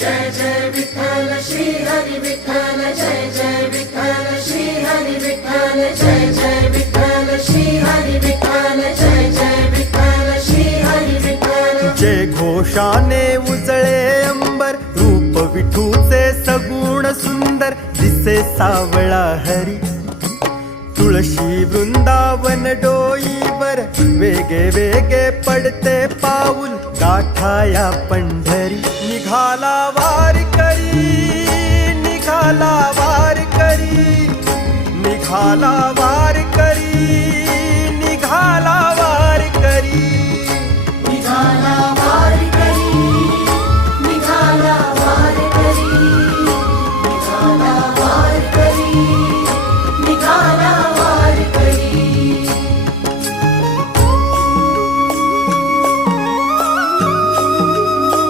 जय जय विठ्ठल श्री हरी विठ्ठल, जय जय विठ्ठल श्री हरी विठ्ठल, जय जय विठ्ठल श्री हरी विठ्ठल, जय जय विठ्ठल श्री हरी विठ्ठल. जय घोषाने उजळे अंबर, रूप विठूचे सगुण सुंदर, दिसे सावळा हरी. तुळशी वृंदावन डोईवर, वेगे वेगे पडते पाऊल, गाठाया पंढरी. निघाला